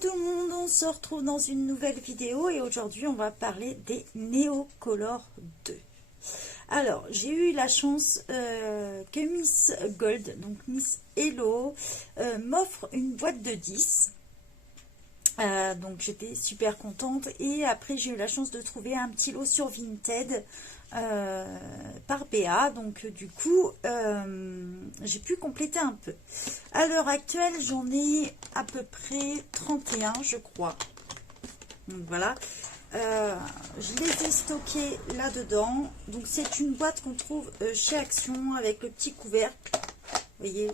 tout le monde, on se retrouve dans une nouvelle vidéo et aujourd'hui on va parler des Neocolor 2. Alors j'ai eu la chance que Miss Gold, donc Miss Hello, m'offre une boîte de 10. Donc j'étais super contente et après j'ai eu la chance de trouver un petit lot sur Vinted par BA, donc du coup j'ai pu compléter un peu. À l'heure actuelle j'en ai à peu près 31 je crois, donc voilà. Je les ai stockés là dedans, donc c'est une boîte qu'on trouve chez Action avec le petit couvercle, vous voyez.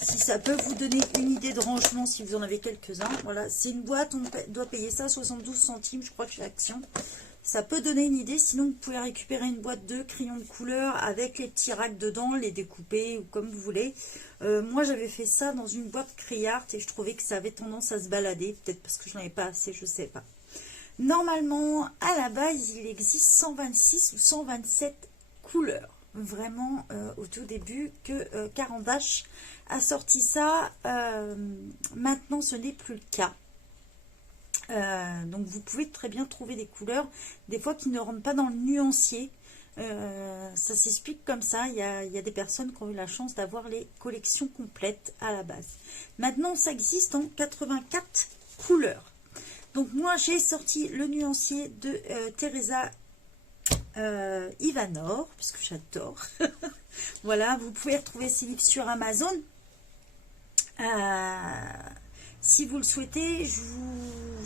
Si ça peut vous donner une idée de rangement, si vous en avez quelques-uns. Voilà, c'est une boîte, on doit payer ça 72 centimes, je crois, chez Action. Ça peut donner une idée, sinon vous pouvez récupérer une boîte de crayons de couleur avec les petits racks dedans, les découper ou comme vous voulez. Moi, j'avais fait ça dans une boîte Criart et je trouvais que ça avait tendance à se balader. Peut-être parce que je n'en avais pas assez, je sais pas. Normalement, à la base, il existe 126 ou 127 couleurs. Vraiment au tout début que Caran d'Ache a sorti ça. Maintenant ce n'est plus le cas, donc vous pouvez très bien trouver des couleurs des fois qui ne rentrent pas dans le nuancier. Ça s'explique comme ça. Il y a des personnes qui ont eu la chance d'avoir les collections complètes à la base. Maintenant ça existe en 84 couleurs. Donc moi j'ai sorti le nuancier de Teresa Ivanor, parce que j'adore. Voilà, vous pouvez retrouver ces livres sur Amazon. Si vous le souhaitez,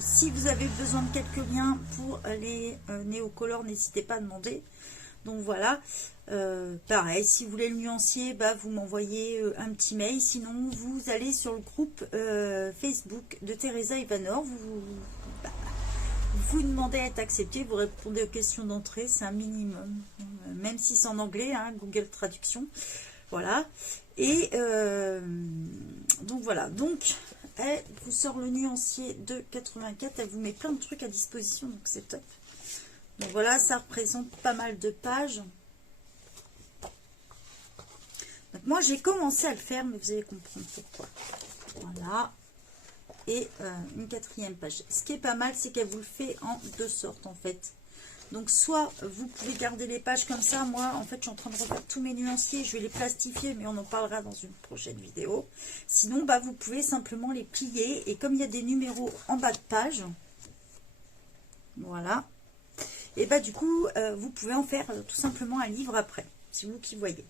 si vous avez besoin de quelques liens pour les Neocolor, n'hésitez pas à demander. Donc voilà, pareil, si vous voulez le nuancier, bah, vous m'envoyez un petit mail. Sinon, vous allez sur le groupe Facebook de Teresa Ivanor. Vous demandez à être accepté, vous répondez aux questions d'entrée, c'est un minimum, même si c'est en anglais, hein, Google Traduction, voilà. Et donc voilà, donc elle vous sort le nuancier de 84, elle vous met plein de trucs à disposition, donc c'est top. Donc voilà, ça représente pas mal de pages. Donc moi j'ai commencé à le faire, mais vous allez comprendre pourquoi. Voilà. Et une quatrième page. Ce qui est pas mal, c'est qu'elle vous le fait en deux sortes en fait. Donc soit vous pouvez garder les pages comme ça. Moi en fait je suis en train de refaire tous mes nuanciers, je vais les plastifier, mais on en parlera dans une prochaine vidéo. Sinon bah vous pouvez simplement les plier, et comme il y a des numéros en bas de page, voilà, et bah du coup vous pouvez en faire tout simplement un livre après, c'est vous qui voyez.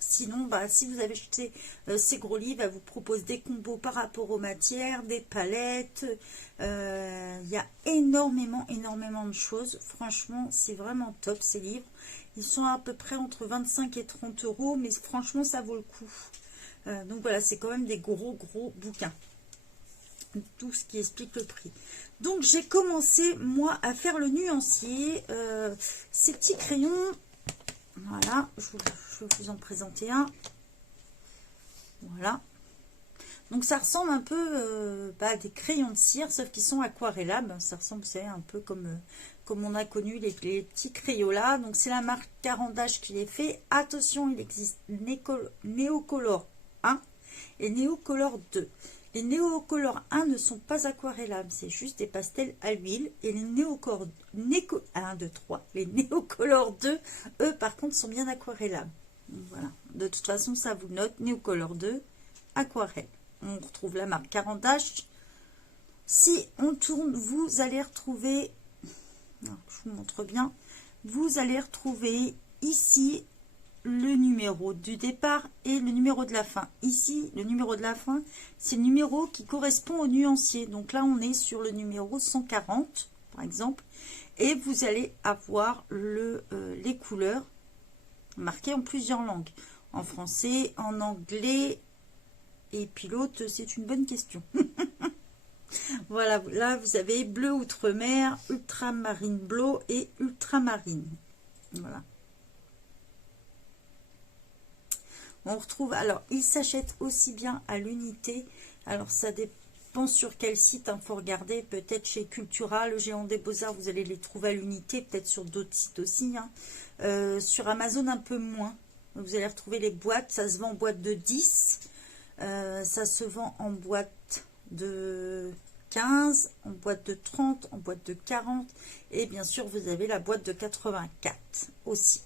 Sinon, bah, si vous avez acheté ces gros livres, elle vous propose des combos par rapport aux matières, des palettes. Il y a énormément de choses. Franchement, c'est vraiment top ces livres. Ils sont à peu près entre 25 et 30 euros, mais franchement, ça vaut le coup. Donc voilà, c'est quand même des gros bouquins. Tout ce qui explique le prix. Donc j'ai commencé, moi, à faire le nuancier. Ces petits crayons... Voilà, je vais vous en présenter un. Voilà. Donc ça ressemble un peu à des crayons de cire, sauf qu'ils sont aquarellables. Ça ressemble, vous savez, un peu comme on a connu les petits crayons là. Donc c'est la marque Caran d'Ache qui les fait. Attention, il existe Neocolor 1 et Neocolor 2. Les Neocolor 1 ne sont pas aquarellables, c'est juste des pastels à l'huile. Et les Neocolor 2, eux, par contre, sont bien aquarellables. Donc, voilà. De toute façon, ça vous note, Neocolor 2, aquarelle. On retrouve la marque Caran d'Ache. Si on tourne, vous allez retrouver, alors, je vous montre bien, vous allez retrouver ici le numéro du départ et le numéro de la fin. Ici, le numéro de la fin, c'est le numéro qui correspond au nuancier. Donc là, on est sur le numéro 140, par exemple. Et vous allez avoir les couleurs marquées en plusieurs langues. En français, en anglais. Et puis l'autre, c'est une bonne question. Voilà, là, vous avez bleu outre-mer, ultramarine bleu et ultramarine. Voilà. On retrouve, alors, il s'achète aussi bien à l'unité. Alors, ça dépend sur quel site, il faut regarder. Peut-être chez Cultura, le Géant des Beaux-Arts, vous allez les trouver à l'unité. Peut-être sur d'autres sites aussi. Hein. Sur Amazon, un peu moins. Vous allez retrouver les boîtes. Ça se vend en boîte de 10. Ça se vend en boîte de 15, en boîte de 30, en boîte de 40 et bien sûr vous avez la boîte de 84 aussi.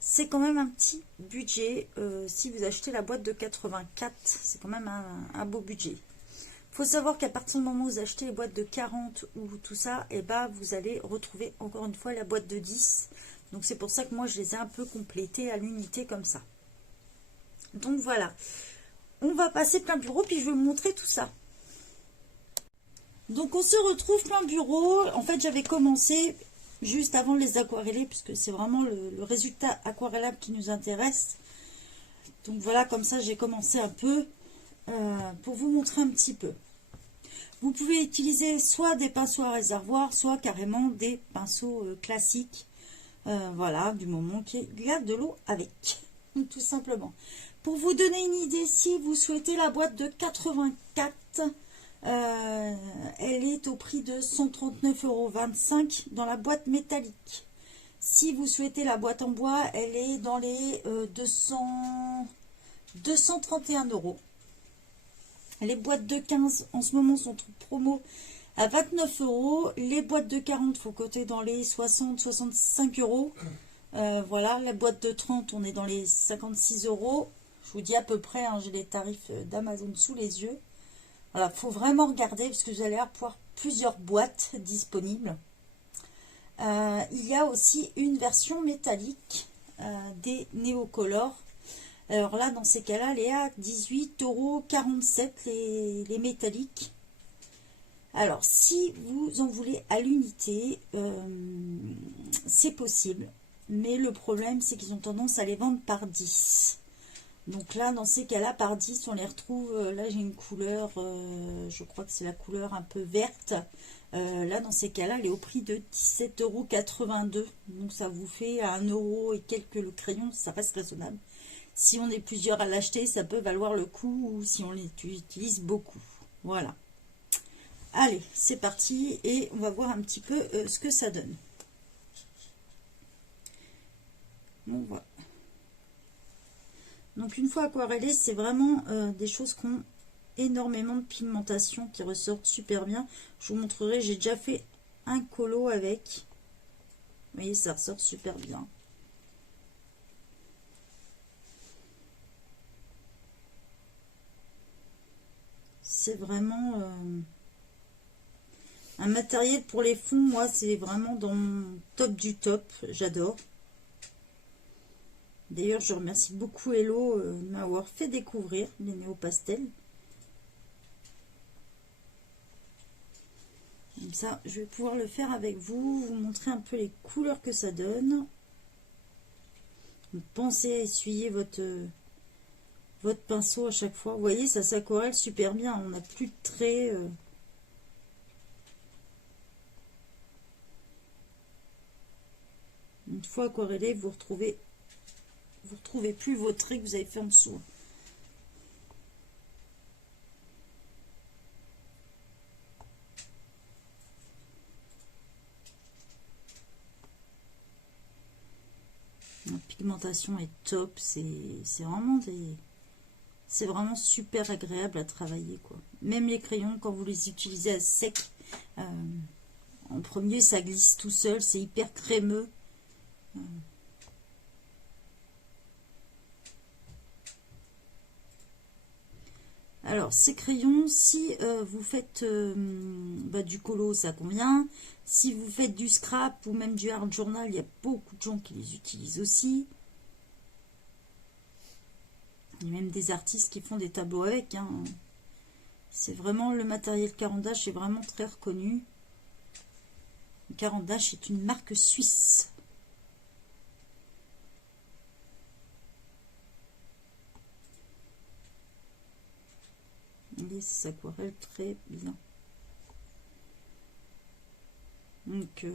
C'est quand même un petit budget si vous achetez la boîte de 84, c'est quand même un beau budget. Il faut savoir qu'à partir du moment où vous achetez les boîtes de 40 ou tout ça, et ben vous allez retrouver encore une fois la boîte de 10. Donc c'est pour ça que moi je les ai un peu complétées à l'unité comme ça. Donc voilà, on va passer plein bureau puis je vais vous montrer tout ça. Donc on se retrouve plein bureau. En fait j'avais commencé juste avant de les aquareller puisque c'est vraiment le résultat aquarellable qui nous intéresse. Donc voilà, comme ça j'ai commencé un peu pour vous montrer un petit peu. Vous pouvez utiliser soit des pinceaux à réservoir, soit carrément des pinceaux classiques. Voilà, du moment qu'il y a de l'eau avec, tout simplement. Pour vous donner une idée, si vous souhaitez la boîte de 84, elle est au prix de 139,25 € dans la boîte métallique. Si vous souhaitez la boîte en bois, elle est dans les 231 €. Les boîtes de 15 en ce moment sont en promo à 29 €. Les boîtes de 40, il faut compter dans les 60-65 €. Voilà, la boîte de 30, on est dans les 56 €. Je vous dis à peu près, hein, j'ai les tarifs d'Amazon sous les yeux. Voilà, il faut vraiment regarder parce que vous allez avoir plusieurs boîtes disponibles. Il y a aussi une version métallique des Neocolor. Alors là, dans ces cas-là, elle est à 18,47 € les métalliques. Alors, si vous en voulez à l'unité, c'est possible. Mais le problème, c'est qu'ils ont tendance à les vendre par 10. Donc là, dans ces cas-là, par 10, on les retrouve. Là, j'ai une couleur, je crois que c'est la couleur un peu verte. Là, dans ces cas-là, elle est au prix de 17,82 €. Donc ça vous fait à 1 € et quelques le crayon, ça reste raisonnable. Si on est plusieurs à l'acheter, ça peut valoir le coup ou si on l'utilise beaucoup. Voilà. Allez, c'est parti et on va voir un petit peu ce que ça donne. Bon, voilà. Donc une fois aquarellé, c'est vraiment des choses qui ont énormément de pigmentation qui ressortent super bien. Je vous montrerai, j'ai déjà fait un colo avec. Vous voyez, ça ressort super bien. C'est vraiment un matériel pour les fonds. Moi, c'est vraiment dans mon top du top. J'adore. D'ailleurs, je remercie beaucoup Hello de m'avoir fait découvrir les néo-pastels. Comme ça, je vais pouvoir le faire avec vous, vous montrer un peu les couleurs que ça donne. Donc, pensez à essuyer votre pinceau à chaque fois. Vous voyez, ça s'aquarelle super bien. On n'a plus de traits. Une fois aquarellé, vous retrouvez plus vos traits que vous avez fait en dessous. La pigmentation est top, c'est vraiment super agréable à travailler, quoi. Même les crayons, quand vous les utilisez à sec, en premier ça glisse tout seul, c'est hyper crémeux. Alors, ces crayons, si vous faites du colo, ça convient. Si vous faites du scrap ou même du art journal, il y a beaucoup de gens qui les utilisent aussi. Il y a même des artistes qui font des tableaux avec. Hein. C'est vraiment le matériel Caran d'Ache, c'est vraiment très reconnu. Caran d'Ache est une marque suisse. Et ça s'aquarelle très bien. Donc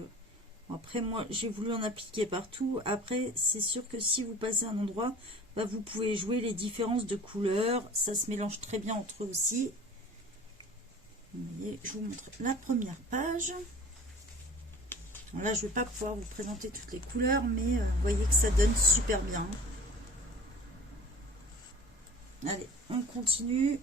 après, moi j'ai voulu en appliquer partout. Après, c'est sûr que si vous passez un endroit, vous pouvez jouer les différences de couleurs. Ça se mélange très bien entre eux aussi. Vous voyez, je vous montre la première page. Bon, là, je ne vais pas pouvoir vous présenter toutes les couleurs, mais vous voyez que ça donne super bien. Allez, on continue.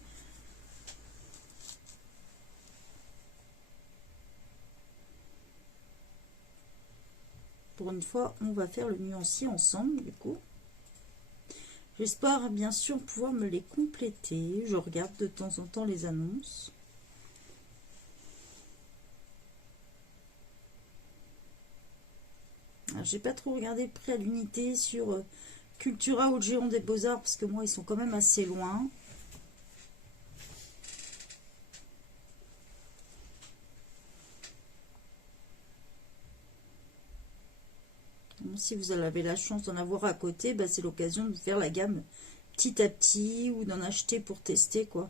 pour une fois, on va faire le nuancier ensemble, du coup. J'espère bien sûr pouvoir me les compléter. Je regarde de temps en temps les annonces. J'ai pas trop regardé le prix à l'unité sur Cultura ou le Géant des Beaux-Arts, parce que moi, ils sont quand même assez loin. Si vous avez la chance d'en avoir à côté, bah, c'est l'occasion de faire la gamme petit à petit ou d'en acheter pour tester, quoi.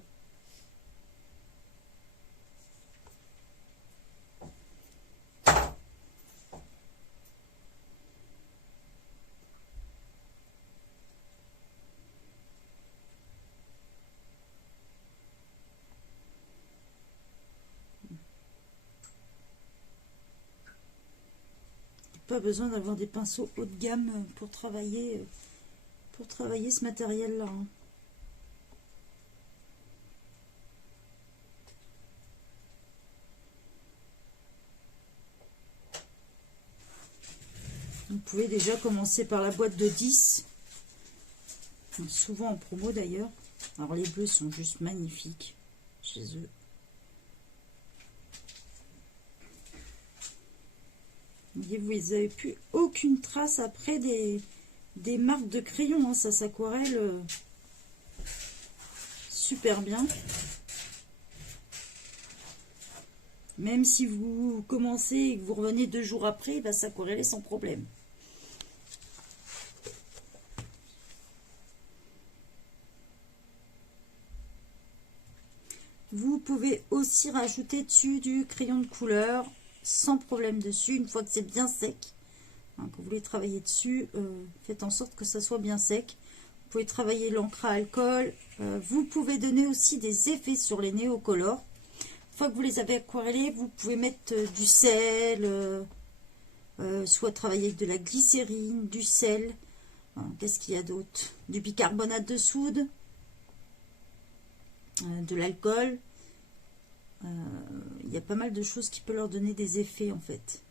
Pas besoin d'avoir des pinceaux haut de gamme pour travailler ce matériel là. Vous pouvez déjà commencer par la boîte de 10, souvent en promo d'ailleurs. Alors les bleus sont juste magnifiques chez eux. Vous n'avez plus aucune trace après des marques de crayon, hein. Ça s'aquarelle super bien. Même si vous commencez et que vous revenez 2 jours après, il va s'aquareller sans problème. Vous pouvez aussi rajouter dessus du crayon de couleur sans problème dessus, une fois que c'est bien sec. Hein, quand vous voulez travailler dessus, faites en sorte que ça soit bien sec. Vous pouvez travailler l'encre à alcool. Vous pouvez donner aussi des effets sur les néocolores. Une fois que vous les avez aquarellés, vous pouvez mettre du sel, soit travailler avec de la glycérine, du sel. Qu'est-ce qu'il y a d'autre? Du bicarbonate de soude, de l'alcool. Il y a pas mal de choses qui peuvent leur donner des effets en fait,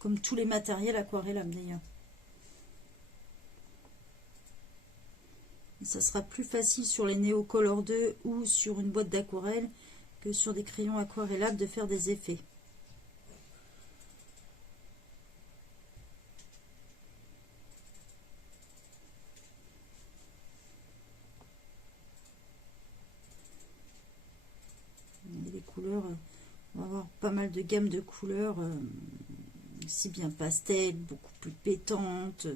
comme tous les matériels aquarellables d'ailleurs. Ça sera plus facile sur les Neocolor 2 ou sur une boîte d'aquarelle que sur des crayons aquarellables de faire des effets. Les couleurs, on va avoir pas mal de gammes de couleurs, aussi bien pastel, beaucoup plus pétantes.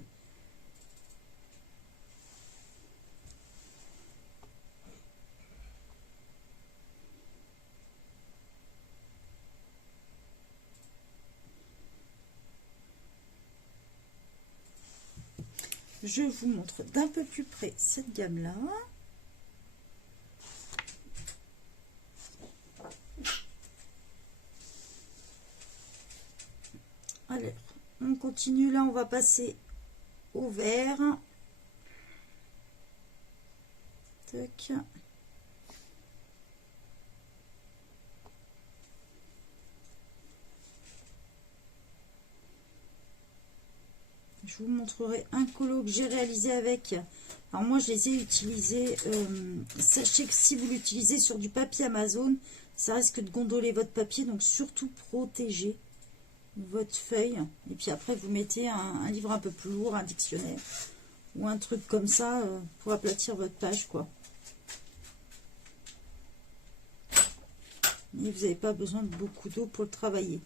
Je vous montre d'un peu plus près cette gamme-là. Alors, on continue. Là, on va passer au vert. Tac. Je vous montrerai un colo que j'ai réalisé avec. Alors moi, je les ai utilisés. Sachez que si vous l'utilisez sur du papier Amazon, ça risque de gondoler votre papier. Donc surtout protégez votre feuille. Et puis après, vous mettez un livre un peu plus lourd, un dictionnaire. Ou un truc comme ça pour aplatir votre page, quoi. Et vous n'avez pas besoin de beaucoup d'eau pour le travailler.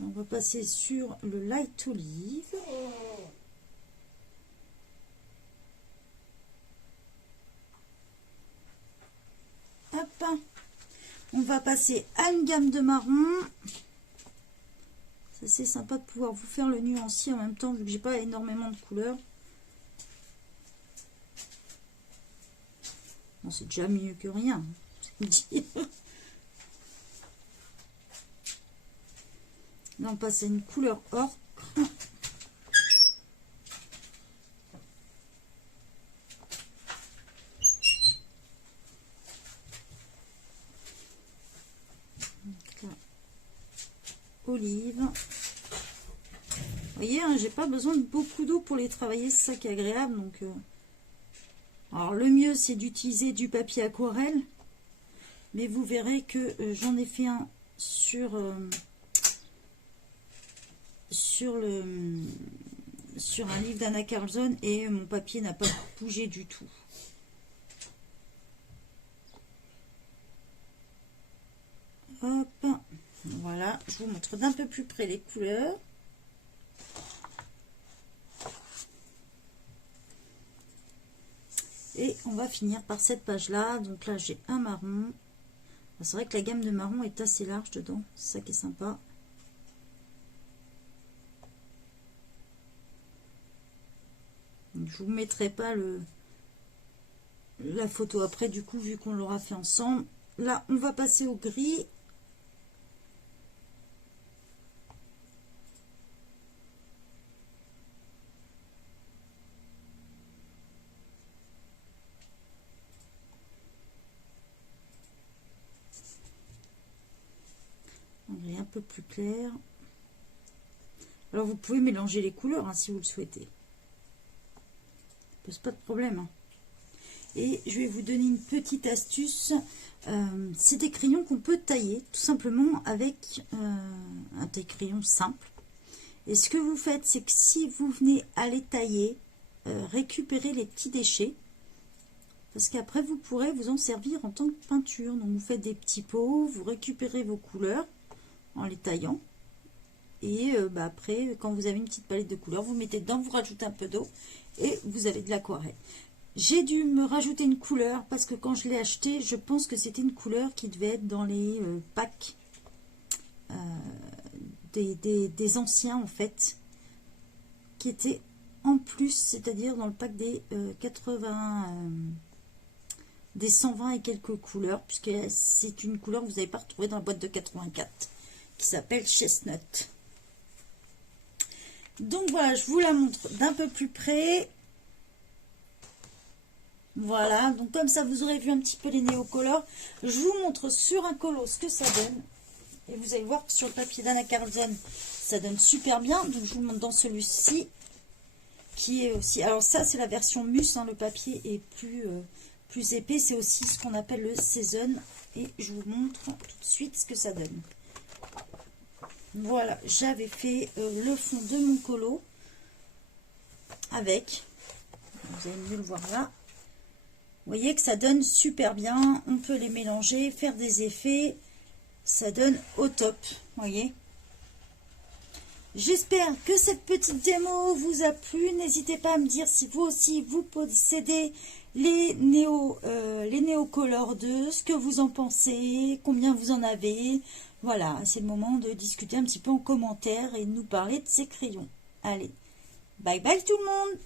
On va passer sur le light olive. Hop. On va passer à une gamme de marron. C'est assez sympa de pouvoir vous faire le nuancier en même temps, vu que j'ai pas énormément de couleurs. Bon, c'est déjà mieux que rien. Là, on passe à une couleur ocre. olive. Vous voyez, hein, j'ai pas besoin de beaucoup d'eau pour les travailler, c'est ça qui est agréable. Donc, alors le mieux c'est d'utiliser du papier aquarelle, mais vous verrez que j'en ai fait un sur un livre d'Anna Carlson et mon papier n'a pas bougé du tout. Hop, voilà, je vous montre d'un peu plus près les couleurs. Et on va finir par cette page là. Donc là j'ai un marron. C'est vrai que la gamme de marron est assez large dedans, c'est ça qui est sympa. Donc, je vous mettrai pas la photo après du coup vu qu'on l'aura fait ensemble. Là on va passer au gris. On est un peu plus clair. Alors vous pouvez mélanger les couleurs hein, si vous le souhaitez. Pose pas de problème. Hein. Et je vais vous donner une petite astuce. C'est des crayons qu'on peut tailler tout simplement avec un taille-crayon simple. Et ce que vous faites, c'est que si vous venez à les tailler, récupérez les petits déchets. Parce qu'après, vous pourrez vous en servir en tant que peinture. Donc, vous faites des petits pots, vous récupérez vos couleurs en les taillant. Et après, quand vous avez une petite palette de couleurs, vous mettez dedans, vous rajoutez un peu d'eau et vous avez de l'aquarelle. J'ai dû me rajouter une couleur parce que quand je l'ai acheté, je pense que c'était une couleur qui devait être dans les packs des anciens en fait, qui étaient en plus, c'est-à-dire dans le pack des 120 et quelques couleurs, puisque c'est une couleur que vous n'avez pas retrouvée dans la boîte de 84 qui s'appelle Chestnut. Donc voilà, je vous la montre d'un peu plus près. Voilà, donc comme ça vous aurez vu un petit peu les néocolores. Je vous montre sur un colo ce que ça donne. Et vous allez voir que sur le papier d'Anna Carlson, ça donne super bien. Donc je vous montre dans celui-ci, qui est aussi... Alors ça c'est la version mousse, hein, le papier est plus épais. C'est aussi ce qu'on appelle le Season. Et je vous montre tout de suite ce que ça donne. Voilà, j'avais fait le fond de mon colo avec, vous allez mieux le voir là, vous voyez que ça donne super bien, on peut les mélanger, faire des effets, ça donne au top, vous voyez. J'espère que cette petite démo vous a plu, n'hésitez pas à me dire si vous aussi vous possédez les néocolores 2, ce que vous en pensez, combien vous en avez. Voilà, c'est le moment de discuter un petit peu en commentaire et de nous parler de ces crayons. Allez, bye bye tout le monde!